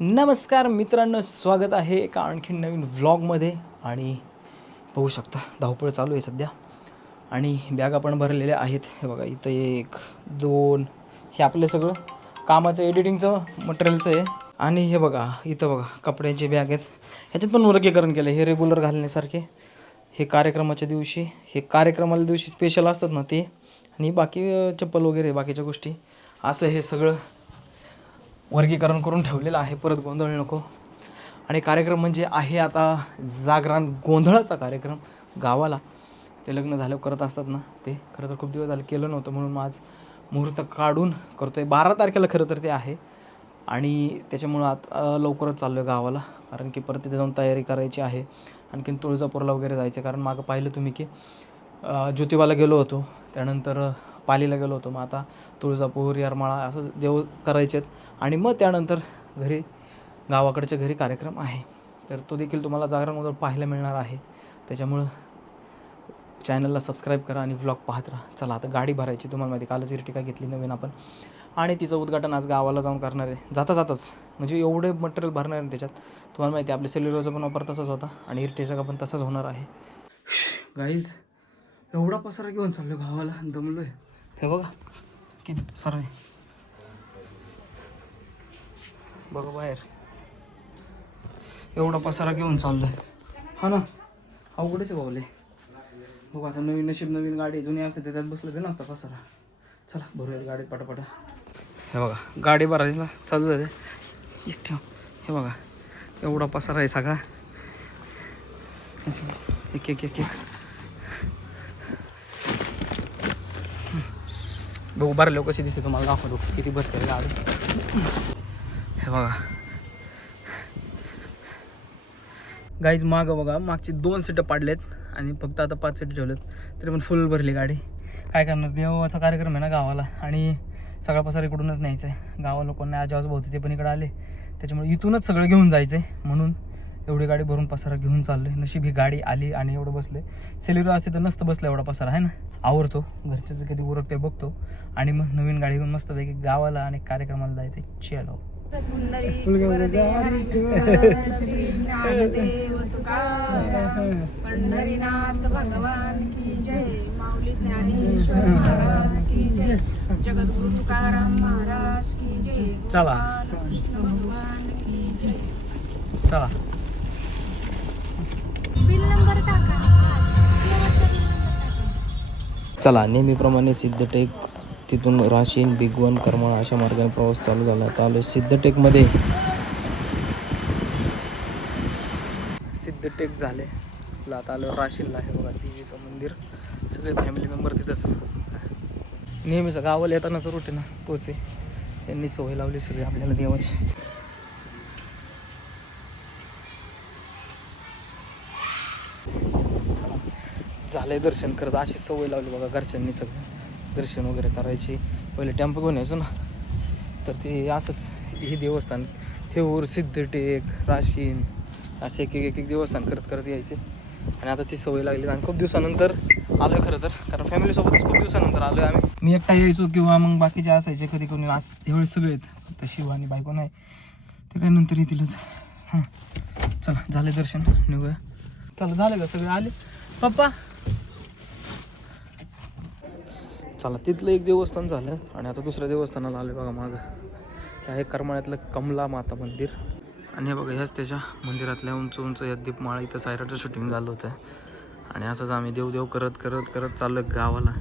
नमस्कार मित्रांनो, स्वागत आहे एका आणखीन नवीन व्लॉगमध्ये. आणि बघू शकता धावपळ चालू आहे सध्या आणि बॅगा पण भरलेल्या आहेत. हे बघा इथं 1 2 हे आपलं सगळं कामाचं एडिटिंगचं मटेरियलचं आहे. आणि हे बघा इथं बघा कपड्याचे बॅग आहेत. ह्याच्यात पण वर्गीकरण केलं. हे रेग्युलर घालण्यासारखे, हे कार्यक्रमाच्या दिवशी, हे कार्यक्रमाला दिवशी स्पेशल असतात ना ते, आणि बाकी चप्पल वगैरे बाकीच्या गोष्टी, असं हे सगळं वर्गीकरण करून ठेवलेलं आहे. परत गोंधळ नको. आणि कार्यक्रम म्हणजे आहे आता जागरण गोंधळाचा कार्यक्रम गावाला. ते लग्न झाल्यावर करत असतात ना ते. खरं तर खूप दिवस झाले केलं नव्हतं, म्हणून मग आज मुहूर्त काढून करतो आहे. 12 तारखेला खरं तर ते आहे. आणि त्याच्यामुळं आता लवकरच चाललो आहे गावाला, कारण की परत तिथे जाऊन तयारी करायची आहे. आणखीन तुळजापूरला वगैरे जायचं, कारण मागं पाहिलं तुम्ही की ज्योतिबाला गेलो होतो, त्यानंतर पालीला गेलो होतो. मग आता तुळजापूर, येरमाळा असं देव करायचे आहेत. आणि मग त्यानंतर घरी गावाकडच्या घरी कार्यक्रम आहे, तर तो देखील तुम्हाला जागरण गोंधळ पाहायला मिळणार आहे. त्याच्यामुळं चॅनलला सबस्क्राईब करा आणि व्लॉग पाहत राहा. चला आता गाडी भरायची. तुम्हाला माहिती कालच इर्टिका घेतली नवीन आपण, आणि तिचं उद्घाटन आज गावाला जाऊन करणार आहे. जाताच म्हणजे एवढे मटेरियल भरणार आहे त्याच्यात. तुम्हाला माहिती आहे आपल्या सेल्युलोचा पण वापर तसाच होता आणि इर्टिका पण तसाच होणार आहे. गाईज एवढा पसारा घेऊन चाललो गावाला, दमलो आहे. हे बघा किती पसारा आहे बघा बाहेर. एवढा पसारा घेऊन चाललोय. हा ना, अवघडच आहे बावले. बघू आता नवीन नशीब, नवीन गाडी जुनी असते त्याच्यात बसलं ते नसता पसारा. चला भरूया गाडीत पटापटा. हे बघा गाडी भरायला चालू झाले. एक ठेव. हे बघा एवढा पसारा आहे सगळा. एक एक एक एक बघू भरले कशी दिसते तुम्हाला दाखवतो किती भरते गाडी. हे बघा गाईज मागं बघा, मागची 2 सीटं पाडलेत आणि फक्त आता 5 सीटं ठेवलेत, तरी पण फुल भरली गाडी. काय करणार, देवाचा कार्यक्रम आहे ना गावाला, आणि सगळा पसार इकडूनच न्यायचा आहे. गावा लोकांना आज भोवती ते पण इकडे आले, त्याच्यामुळे इथूनच सगळं घेऊन जायचं आहे. म्हणून एवढी गाडी भरून पसारा घेऊन चाललो आहे. नशीब ही गाडी आली आणि एवढं बसले. सेल्युलर असते तर नसतं बसलं एवढा पसारा आहे ना. आवरतो घरच्याचं कधी उरकते बघतो, आणि मग नवीन गाडी घेऊन मस्तपैकी गावाला आणि कार्यक्रमाला जायचं आहे. चलो. पंढरीनाथ भगवान की जय, माऊली ज्ञानेश्वर महाराज की जय, जगद्गुरु तुकाराम महाराज की जय, चला कृष्ण भगवान की जय. चला बिल नंबर टाका. चला. नेहमीप्रमाणे सिद्धटेक, तिथून राशीन, बिगवन, करमाळा अशा मार्गाने प्रवास चालू झाला. आता आलो सिद्धटेकमध्ये. सिद्धटेक झाले आता आलो राशीनला. हे बघा देवीचं मंदिर, सगळे फॅमिली मेंबर तिथंच. नेहमीचं गावाला येतानाच रूट आहे ना तोच आहे. त्यांनी सवय लावली सगळी आपल्याला देवाची. झालंय दर्शन करत, अशी सवय लावली बघा घरच्यांनी सगळं दर्शन वगैरे करायची. पहिले टेम्पो घेऊन यायचो ना, तर ते असंच हे देवस्थान थेऊर, सिद्धटेक, राशीन असे एक देवस्थान करत करत यायचे. आणि आता ती सवय लागली आणि खूप दिवसानंतर आलो आहे खरं तर, कारण फॅमिलीसोबतच खूप दिवसानंतर आलो आहे आम्ही. मी एकटा यायचो किंवा मग बाकीचे असायचे कधी कोणी. आज त्यावेळेस सगळे आहेत, फक्त शिव आणि बायको नाही, ते काय नंतर येतीलच. हां चला झाले दर्शन, निघूया. चला झालं का सगळे आले पप्पा. चला तिथलं एक देवस्थान झालं आणि आता दुसऱ्या देवस्थानाला आलो बघा मागं. हे आहे करमाळ्यातलं कमला माता मंदिर. आणि हे बघा ह्याच त्याच्या मंदिरातल्या उंच उंच या दीपमाळा इथं सायराचं शूटिंग झालं होतं. आणि असंच आम्ही देवदेव करत करत करत चाललो गावाला.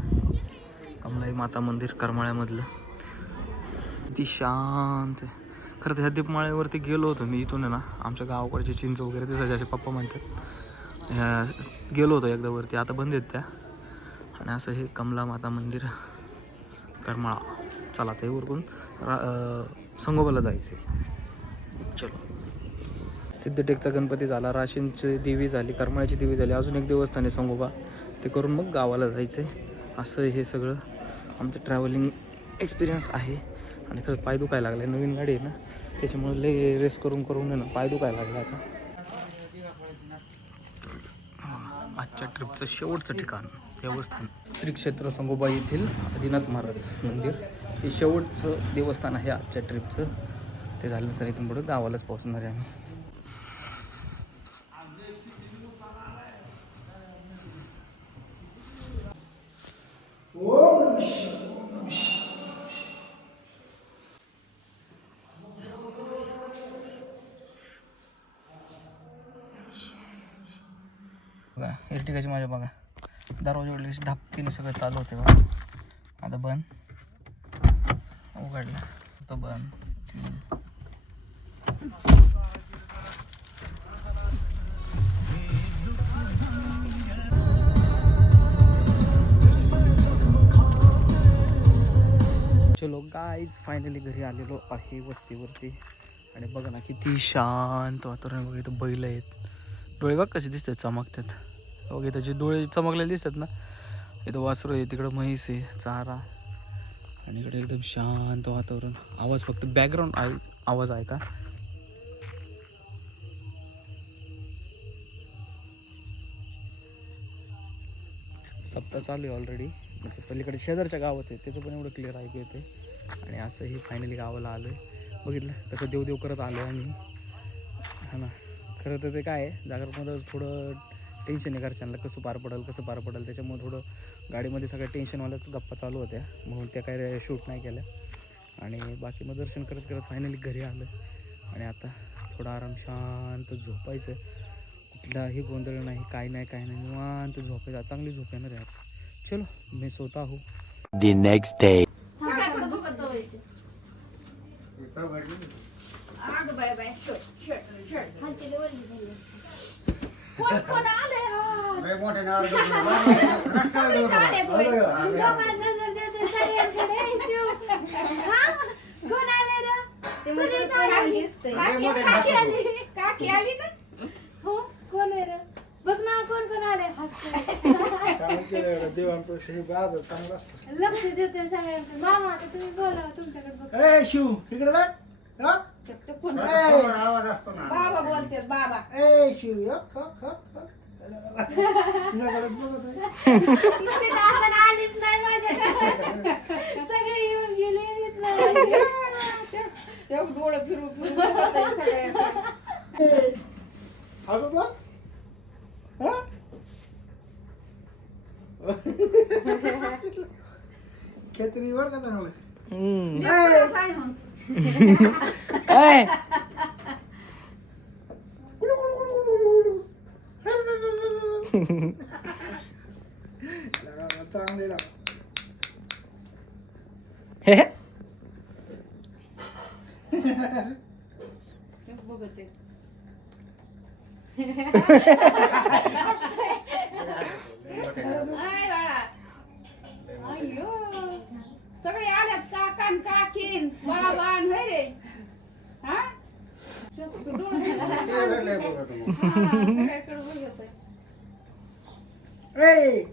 कमलाई माता मंदिर करमाळ्यामधलं किती शांत. खरं तर ह्या दीपमाळ्यावरती गेलो होतो मी. इथून आहे ना आमच्या गावाकडचे चिंच वगैरे ते जसे पप्पा म्हणतात, ह्या गेलो होतो एकदा वरती, आता बंद आहेत त्या. आणि असं हे कमला माता मंदिर करमाळा. चला ते उरकून संगोबाला जायचं आहे. चलो. सिद्धटेकचा गणपती झाला, राशींची देवी झाली, करमाळ्याची देवी झाली, अजून एक देवस्थान आहे संगोबा, ते करून मग गावाला जायचं आहे. असं हे सगळं आमचं ट्रॅव्हलिंग एक्सपिरियन्स आहे. आणि खरं पाय दुखायला लागला आहे, नवीन गाडी आहे ना त्याच्यामुळे लय रेस करून करून आहे ना पाय दुखायला लागला आता. आजच्या ट्रिपचं शेवटचं ठिकाण देवस्थान श्री क्षेत्र संगोबा येथील आदिनाथ महाराज मंदिर. हे शेवटचं देवस्थान आहे आजच्या ट्रिपचं. ते झालं तर इथून पुढे गावालाच पोहोचणार आहे आम्ही. बघा इर्टिगाची माझ्या बघा दरवाजा उघडले धापकीने सगळं चालू होते बघा. आता बंद उघडलं आता बंद. चलो गाईज फायनली घरी आलेलो आहे वस्तीवरती. आणि बघा ना किती शांत वातावरण. बघा इथं बैल आहेत. डोळे बघ कसे दिसतात चमकतात. बघ इथं जे डोळे चमकलेले दिसतात ना इथं वासरू आहे, तिकडं म्हैस आहे, चारा. आणि इकडे एकदम शांत वातावरण. आवाज फक्त बॅकग्राऊंड आवाज आहे का. सप्ताह चालू आहे ऑलरेडी. म्हणजे पलीकडे शेजारच्या गावात आहे त्याचं पण एवढं क्लिअर ऐकू येते. आणि असंही फायनली गावाला आलो आहे. बघितलं कसं देवदेव करत आलो आहे आम्ही. हा ना खरं तर ते काय आहे जागरमध्ये थोडं टेन्शन आहे घरच्यांना कसं पार पडेल त्याच्यामुळे थोडं गाडीमध्ये सगळ्या टेन्शनवाल्याच गप्पा चालू होत्या म्हणून त्या काय शूट नाही केल्या. आणि बाकी मग दर्शन करत करत फायनली घरी आलं. आणि आता थोडा आराम शांत झोपायचं. कुठलाही गोंधळ नाही काय नाही निवांत झोपायचं. चांगली झोप येणार आहे आज. चलो मी सोता हूँ. The next day. काकी आली ना. हो कोण आहे रे बघ ना कोण आले. देवांपेक्षा हे बाद चांगला असतं. लक्ष देते सगळ्यांचं. मामा आता तुम्ही बोला तुमच्याकडे बघ. ए शिव इकडे बघ. हा? आवाज असतो ना. बाबा बोलते बाबा. ए शिव हप, हप, हप, हप. तुझ्याकडे बघत आहे. तुम्ही तर आता आलीच नाही माझ्याकडे. सगळे येऊन गेले येत नाही. ते डोळे फिरू सगळे. ए, अगं बघ. हा? खेत्रीवर का चांगलं. चांगले लाग. बघते सगळे आल्यात काकान काकीन बाबान होय रे. हा सगळ्याकडे बघत आहे. ए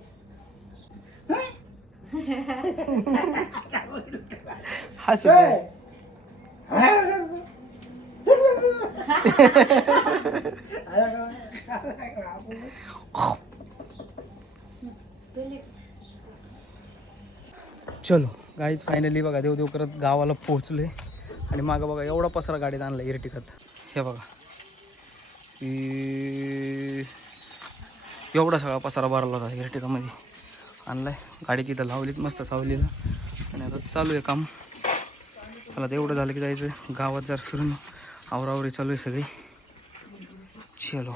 हस चलो गाईज फायनली बघा देव करत गावाला पोहोचलोय. आणि मागं बघा एवढा पसरा गाडीत आणला इर्टिगात. हे बघा एवढा सगळा पसारा भरला होता इर्टिगामध्ये आणलाय. गाडी तिथं लावलीत मस्त सावलीला. आणि आता चालू आहे काम. चला ते एवढं झालं की जायचं गावात जर फिरून आवरावरी चालू आहे सगळी. चलो